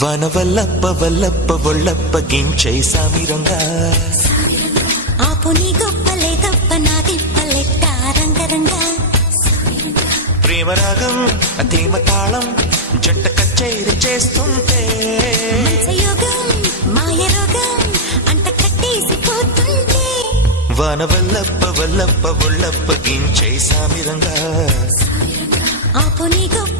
వన వల్లప్ప వల్లప్ప ఒళ్ళప్ప గించై సామిరంగా ఆపు నీ గొప్పలే తప్ప నా తిప్పలెట్ట రంగరంగా ప్రేమరాగం ధీమ తాళం జంట కచేరి చేస్తుంటే యోగం మాయ రోగం అంట కట్టేసిపోతుంటే వన వల్లప్ప వల్లప్ప ఒళ్ళప్ప గించై సామిరంగా ఆపు నీ గొప్ప